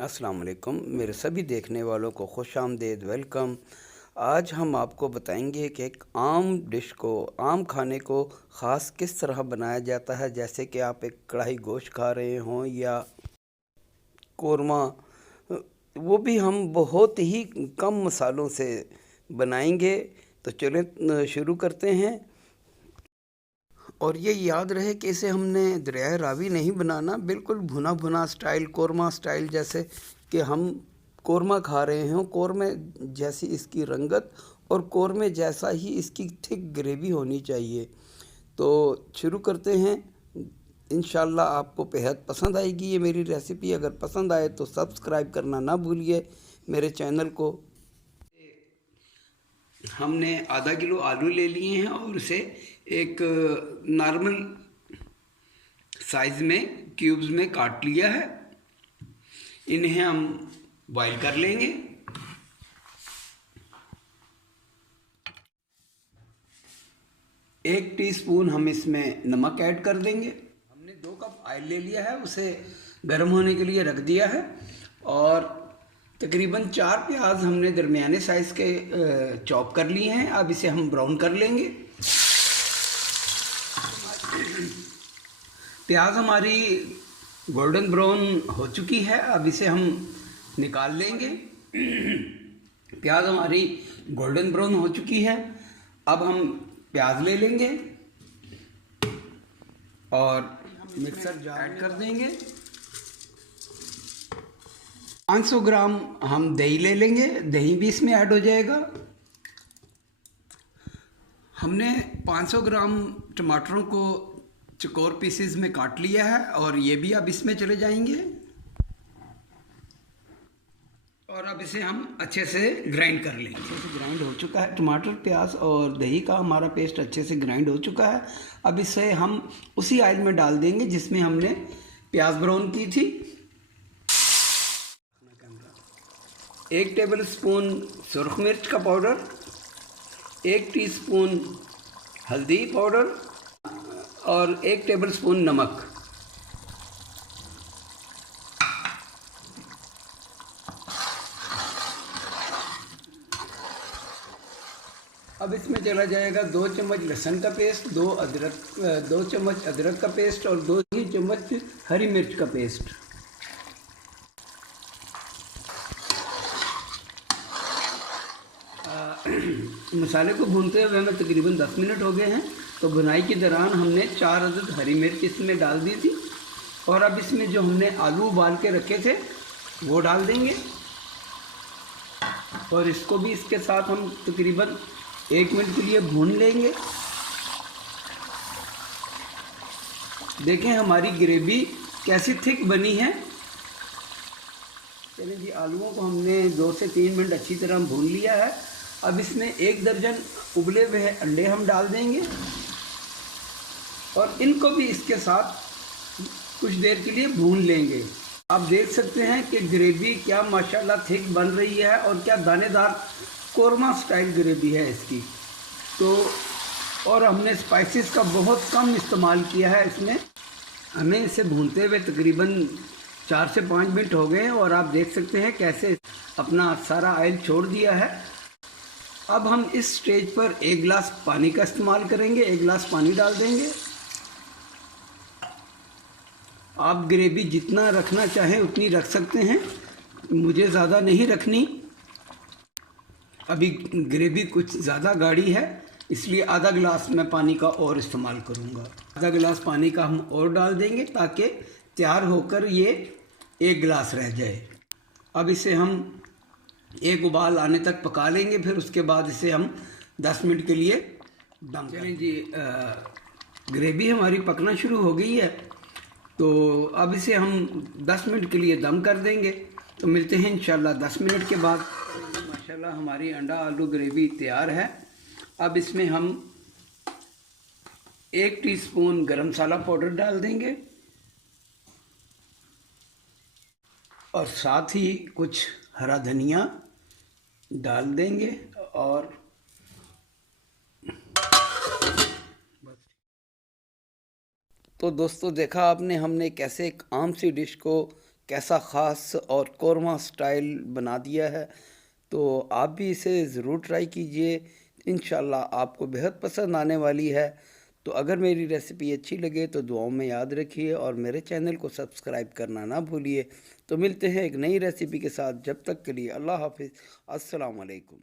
अस्सलाम वालेकुम मेरे सभी देखने वालों को खुश आमदीद वेलकम। आज हम आपको बताएंगे कि एक आम डिश को, आम खाने को ख़ास किस तरह बनाया जाता है। जैसे कि आप एक कढ़ाई गोश्त खा रहे हों या कोरमा, वो भी हम बहुत ही कम मसालों से बनाएंगे। तो चलें शुरू करते हैं। और ये याद रहे कि इसे हमने दरियाए रावी नहीं बनाना, बिल्कुल भुना भुना स्टाइल, कोरमा स्टाइल, जैसे कि हम कोरमा खा रहे हों। कोरमे जैसी इसकी रंगत और कोरमे जैसा ही इसकी थिक ग्रेवी होनी चाहिए। तो शुरू करते हैं। इंशाल्लाह आपको बेहद पसंद आएगी ये मेरी रेसिपी। अगर पसंद आए तो सब्सक्राइब करना ना भूलिए मेरे चैनल को। हमने आधा किलो आलू ले लिए हैं और उसे एक नॉर्मल साइज़ में क्यूब्स में काट लिया है। इन्हें हम बॉईल कर लेंगे। एक टीस्पून हम इसमें नमक ऐड कर देंगे। हमने 2 कप ऑयल ले लिया है, उसे गर्म होने के लिए रख दिया है। और तकरीबन 4 प्याज हमने दरमियाने साइज़ के चॉप कर लिए हैं। अब इसे हम ब्राउन कर लेंगे। प्याज हमारी गोल्डन ब्राउन हो चुकी है, अब इसे हम निकाल लेंगे। प्याज हमारी गोल्डन ब्राउन हो चुकी है। अब हम प्याज ले लेंगे और मिक्सर जार ऐड कर देंगे। 500 ग्राम हम दही ले लेंगे, दही भी इसमें ऐड हो जाएगा। हमने 500 ग्राम टमाटरों को चौकोर पीसेस में काट लिया है और ये भी अब इसमें चले जाएंगे। और अब इसे हम अच्छे से ग्राइंड कर लेंगे। अच्छे से ग्राइंड हो चुका है, टमाटर, प्याज और दही का हमारा पेस्ट अच्छे से ग्राइंड हो चुका है। अब इसे हम उसी ऑयल में डाल देंगे जिसमें हमने प्याज ब्राउन की थी। 1 टेबल स्पून सुरख मिर्च का पाउडर, 1 टीस्पून हल्दी पाउडर और 1 टेबल स्पून नमक। अब इसमें चला जाएगा 2 चम्मच लहसुन का पेस्ट, 2 चम्मच अदरक का पेस्ट और 2 ही चम्मच हरी मिर्च का पेस्ट। मसाले को भूनते हुए हमें तकरीबन 10 मिनट हो गए हैं। तो भुनाई के दौरान हमने 4 अदद हरी मिर्च इसमें डाल दी थी। और अब इसमें जो हमने आलू उबाल के रखे थे वो डाल देंगे और इसको भी इसके साथ हम तकरीबन 1 मिनट के लिए भून लेंगे। देखें हमारी ग्रेवी कैसी थिक बनी है। चलिए जी, आलूओं को हमने 2 से 3 मिनट अच्छी तरह भून लिया है। अब इसमें 1 दर्जन उबले हुए अंडे हम डाल देंगे और इनको भी इसके साथ कुछ देर के लिए भून लेंगे। आप देख सकते हैं कि ग्रेवी क्या माशाल्लाह थिक बन रही है और क्या दानेदार कोरमा स्टाइल ग्रेवी है इसकी। तो और हमने स्पाइसेस का बहुत कम इस्तेमाल किया है इसमें। हमें इसे भूनते हुए तकरीबन 4 से 5 मिनट हो गए और आप देख सकते हैं कैसे अपना सारा ऑयल छोड़ दिया है। अब हम इस स्टेज पर 1 गिलास पानी का इस्तेमाल करेंगे। 1 गिलास पानी डाल देंगे। आप ग्रेवी जितना रखना चाहें उतनी रख सकते हैं, मुझे ज़्यादा नहीं रखनी। अभी ग्रेवी कुछ ज़्यादा गाढ़ी है, इसलिए आधा गिलास मैं पानी का और इस्तेमाल करूँगा। आधा गिलास पानी का हम और डाल देंगे ताकि तैयार होकर ये 1 गिलास रह जाए। अब इसे हम 1 उबाल आने तक पका लेंगे, फिर उसके बाद इसे हम 10 मिनट के लिए दम करें जी। ग्रेवी हमारी पकना शुरू हो गई है, तो अब इसे हम 10 मिनट के लिए दम कर देंगे। तो मिलते हैं इंशाल्लाह 10 मिनट के बाद। माशाल्लाह हमारी अंडा आलू ग्रेवी तैयार है। अब इसमें हम 1 टीस्पून गरम मसाला पाउडर डाल देंगे और साथ ही कुछ हरा धनिया डाल देंगे। और तो दोस्तों, देखा आपने हमने कैसे एक आम सी डिश को कैसा ख़ास और कौरमा स्टाइल बना दिया है। तो आप भी इसे ज़रूर ट्राई कीजिए, इंशाल्लाह आपको बेहद पसंद आने वाली है। तो अगर मेरी रेसिपी अच्छी लगे तो दुआओं में याद रखिए और मेरे चैनल को सब्सक्राइब करना ना भूलिए। तो मिलते हैं एक नई रेसिपी के साथ, जब तक के लिए अल्लाह हाफिज़, अस्सलाम वालेकुम।